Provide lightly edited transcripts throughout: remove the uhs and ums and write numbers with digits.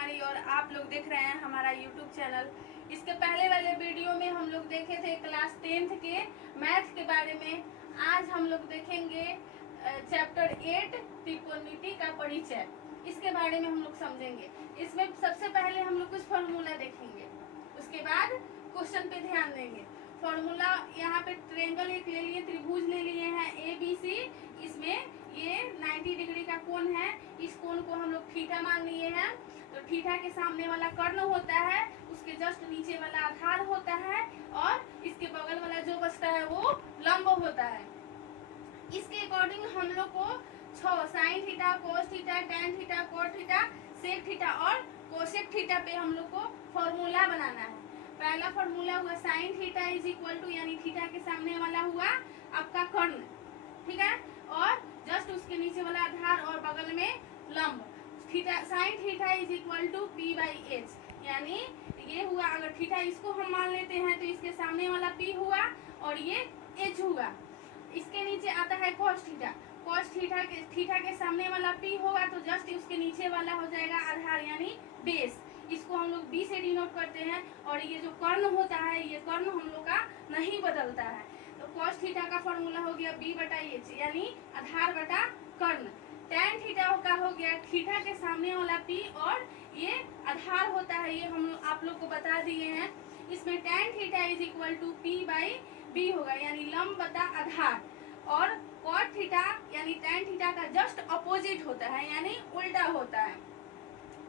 हमारी और आप लोग देख रहे हैं हमारा यूट्यूब चैनल। इसके पहले वाले वीडियो में हम लोग देखे थे क्लास 10th के मैथ के बारे में। आज हम लोग देखेंगे चैप्टर 8 त्रिकोणमिति का परिचय। इसके बारे में हम लोग समझेंगे। इसमें सबसे पहले हम लोग कुछ फॉर्मूला देखेंगे, उसके बाद क्वेश्चन पे ध्यान देंगे। फॉर्मूला यहाँ पे ट्रायंगल एक ले लिए, त्रिभुज ले लिए हैं ABC। इसमें ये 90 डिग्री का कोण है, इस कोण को हम लोग थीटा मान लिए हैं। तो थीटा के सामने वाला कर्ण होता है, उसके जस्ट नीचे वाला आधार होता है और इसके बगल वाला जो बचता है वो लंब होता है। इसके अकॉर्डिंग हम लोग को 6 sine theta, cos theta, tan theta, cot theta, sec theta और कोसेक थीटा पे हम लोग को फॉर्मूला बनाना है। पहला फॉर्मूला हुआ sine theta is equal to, यानी थीटा के सामने वाला हुआ आपका कर्ण, ठीक है, और जस्ट उसके नीचे वाला आधार और बगल में लंब। Theta sine theta is equal to P by H, यानी ये हुआ, अगर थीटा इसको हम मान लेते हैं तो इसके सामने वाला P हुआ और ये H हुआ। इसके नीचे आता है cos थीटा। cos थीटा के सामने वाला P होगा तो जस्ट उसके नीचे वाला हो जाएगा आधार यानी बेस। इसको हम लोग B से डिनोट करते हैं और ये जो कर्ण होता है ये कर्ण हम लोग का नहीं बदलता है। तो cos थीटा का फॉर्मूला हो गया B बटा H, यानी आधार बटा कर्ण। tan थीटा का हो गया थीटा के सामने वाला P और ये आधार होता है, ये हम आप लोग को बता दिए हैं। इसमें tan theta is equal to P by B होगा, यानी लंब बटा आधार। और cot थीटा यानी tan थीटा का जस्ट अपोजिट होता है, यानी उल्टा होता है।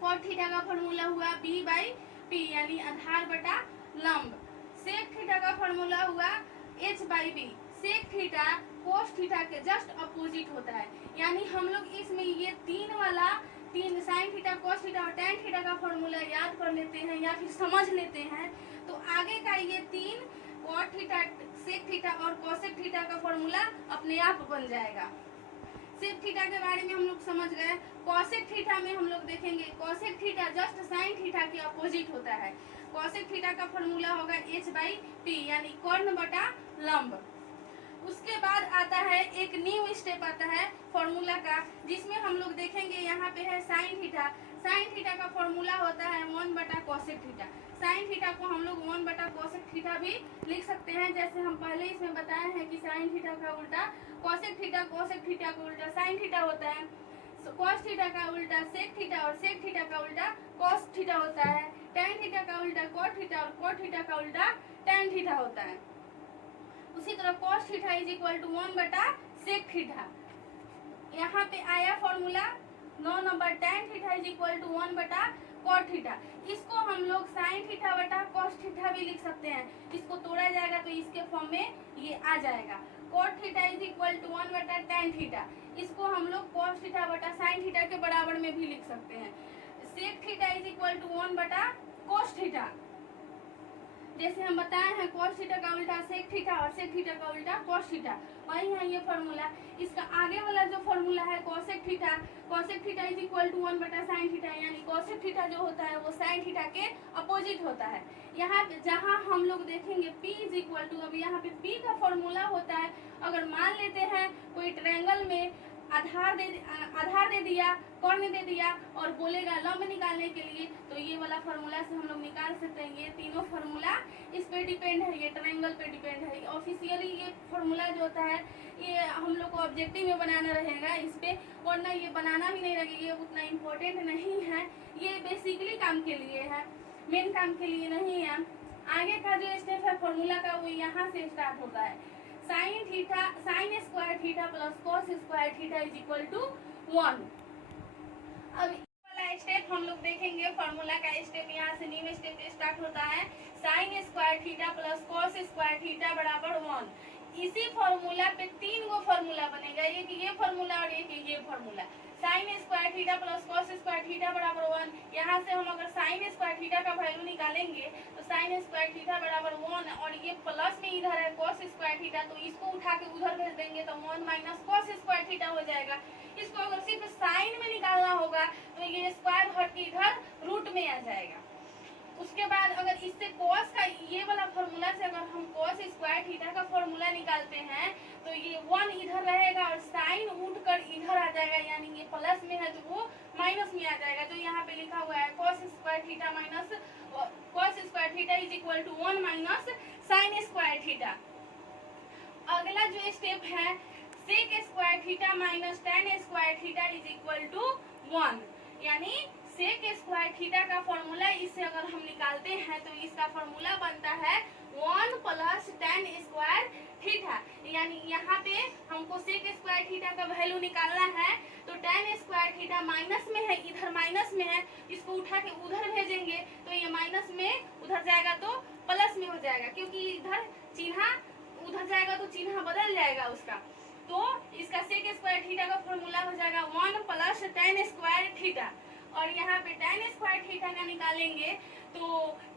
cot थीटा का फॉर्मूला हुआ B बाई P, यानी आधार बटा लंब। sec थीटा का फॉर्मूला हुआ H by B। sec theta cos theta के जस्ट अपोजिट होता है, यानी हम लोग इसमें ये तीन साइन थीटा, cos थीटा और tan थीटा का फॉर्मूला याद कर लेते हैं या फिर समझ लेते हैं तो आगे का ये तीन cot थीटा, sec थीटा और cosec थीटा का फॉर्मूला अपने आप बन जाएगा। sec थीटा के बारे में हम लोग समझ गए। cosec थीटा में हम लोग देखेंगे, cosec theta just sin theta के अपोजिट होता है। cosec थीटा का फॉर्मूला होगा H बाई P, यानी कर्ण बटा लंब। उसके बाद आता है एक न्यू स्टेप आता है फॉर्मूला का, जिसमें हम लोग देखेंगे यहाँ पे है साइन थीटा। साइन थीटा का फॉर्मूला होता है 1 बटा कोसेक थीटा। साइन थीटा को हम लोग 1 बटा कोसेक थीटा भी लिख सकते हैं, जैसे हम पहले इसमें बताए हैं कि साइन थीटा का उल्टा कोसेक थीटा, कोसेक थीटा का उल्टा साइन थीटा होता है, cos थीटा का उल्टा सेक थीटा और सेक थीटा का उल्टा cos थीटा होता है, tan थीटा का उल्टा cot थीटा और cot थीटा का उल्टा tan थीटा होता है। उसी तरह cos theta is equal to 1 बटा सेक थीटा। यहाँ पे आया formula 9 number, tan theta is equal to 1 बटा cot थीटा। इसको हम लोग sin थीटा बटा cos थीटा भी लिख सकते हैं। इसको तोड़ा जाएगा तो इसके फॉर्म में ये आ जाएगा। cot theta is equal to 1 बटा tan थीटा। इसको हम लोग cos थीटा बटा sin थीटा के बराबर में भी लिख सकते हैं। sec theta is equal to 1 बटा cos थीटा। जैसे हम बताए हैं cos थीटा का उल्टा सेक थीटा और सेक थीटा का उल्टा cos थीटा, वही है ये फॉर्मूला। इसका आगे वाला जो फॉर्मूला है cosec theta is equal to 1 बटा sin थीटा, यानी cosec थीटा जो होता है वो sin थीटा के अपोजिट होता है। यहाँ पे जहाँ हम लोग देखेंगे P इज इक्वल टू, अब यहाँ पे P का फॉर्मूला होता है, अगर मान लेते हैं कोई ट्रायंगल में आधार दे दिया, कर्ण दे दिया और बोलेगा लंब निकालने के लिए, तो ये वाला फॉर्मूला से हम लोग निकाल सकते हैं। ये तीनों फॉर्मूला इस पे डिपेंड है, ये ट्रायंगल पे डिपेंड है। ऑफिशियली ये फॉर्मूला जो होता है ये हम लोग को ऑब्जेक्टिव में बनाना रहेगा इस पे, वरना ये बनाना भी नहीं रहेगा, ये उतना इम्पोर्टेंट नहीं है। ये बेसिकली काम के लिए है, मेन काम के लिए नहीं है। आगे का जो स्टेप है फॉर्मूला का वो यहाँ से स्टार्ट होता है। Sine square theta plus cos square theta is equal to 1। अब वाला स्टेप हम लोग देखेंगे, फॉर्मूला का स्टेप यहाँ से न्यू स्टेप स्टार्ट होता है। Sine square theta plus cos square theta बराबर 1। इसी फॉर्मूला पे 3 गो फॉर्मूला बनेगा, एक ये फॉर्मूला और एक ये formula. Sign square theta plus cos square theta बराबर 1। यहाँ से हम अगर साइन स्क्वायर थीटा का वैल्यू निकालेंगे तो साइन स्क्वायर थीटा बराबर 1, और ये प्लस में इधर है कॉस स्क्वायर थीटा, तो इसको उठा के उधर भेज देंगे तो 1 माइनस कॉस स्क्वायर थीटा हो जाएगा। इसको अगर सिर्फ साइन में निकालना होगा तो ये स्क्वायर हट के इधर रूट में आ जाएगा। उसके बाद अगर इससे cos का ये वाला फॉर्मूला से अगर हम cos स्क्वायर थीटा का फॉर्मूला निकालते हैं तो ये 1 इधर रहेगा और साइन उठ कर इधर आ जाएगा, यानी ये प्लस में है तो वो माइनस में में आ जाएगा, जो यहाँ पे लिखा हुआ है cos square theta minus cos square theta is equal to 1 minus sin square theta. अगला जो स्टेप है sec square theta minus tan square theta is equal to 1, यानी sec स्क्वायर थीटा का फॉर्मूला इससे अगर हम निकालते हैं तो इसका फॉर्मूला बनता है 1 प्लस tan स्क्वायर थीटा। यानी यहाँ पे हमको sec स्क्वायर थीटा का वैल्यू निकालना है, तो tan स्क्वायर थीटा माइनस में है, इधर माइनस में है, इसको उठा के उधर भेजेंगे तो ये माइनस में उधर जाएगा तो प्लस में हो जाएगा, क्योंकि इधर चिन्ह उधर जाएगा तो चिन्ह बदल जाएगा उसका। तो इसका sec स्क्वायर थीटा का फॉर्मूला हो जाएगा 1 प्लस tan स्क्वायर थीटा, और यहाँ पे tan स्क्वायर थीटा का निकालेंगे तो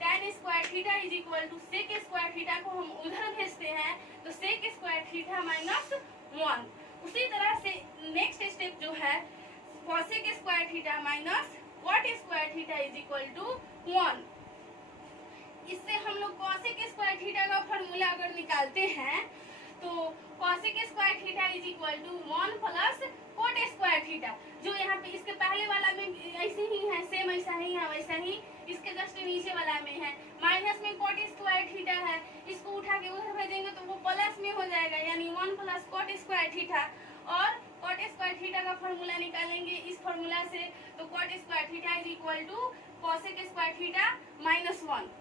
tan square theta is equal to sec square theta को हम उधर भेजते हैं तो sec स्क्वायर थीटा माइनस 1। उसी तरह से नेक्स्ट स्टेप जो है cosec square theta minus cot square theta is equal to 1। इससे हम लोग cosec स्क्वायर थीटा का फॉर्मूला अगर निकालते हैं तो cosec square theta is equal to 1 plus cot square theta, जो यहाँ पे इसके पहले वाला में ऐसे ही है, सेम ऐसा ही है, वैसा ही इसके जस्ट नीचे वाला में है। माइनस में cot स्क्वायर थीटा है, इसको उठा के उधर भेजेंगे तो वो प्लस में हो जाएगा, यानी 1 प्लस cot स्क्वायर थीटा, और cot स्क्वायर थीटा का फॉर्मूला निकालेंगे इस फॉर्मूला से तो cot square theta is equal to cosec square theta minus 1।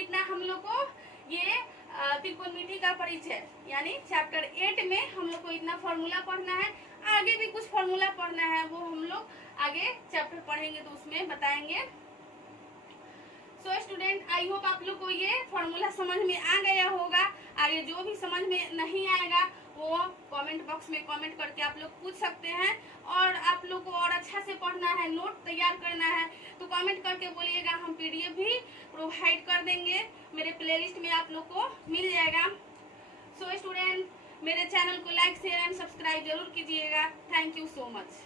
इतना हम लोग को ये त्रिकोणमिति का परिचय यानी चैप्टर 8 में हम लोग को इतना फॉर्मूला पढ़ना है। आगे भी कुछ फॉर्मूला पढ़ना है, वो हम लोग आगे चैप्टर पढ़ेंगे तो उसमें बताएंगे। सो स्टूडेंट, आई होप आप लोग को ये फॉर्मूला समझ में आ गया होगा। आगे जो भी समझ में नहीं आएगा वो कमेंट बॉक्स में कमेंट करके आप लोग पूछ सकते हैं, और आप लोग को और अच्छा से पढ़ना है, नोट तैयार करना है तो कमेंट करके बोलिएगा, हम पीडीएफ भी प्रोवाइड कर देंगे, मेरे प्लेलिस्ट में आप लोग को मिल जाएगा। सो स्टूडेंट, मेरे चैनल को लाइक शेयर एंड सब्सक्राइब जरूर कीजिएगा। Thank you so much.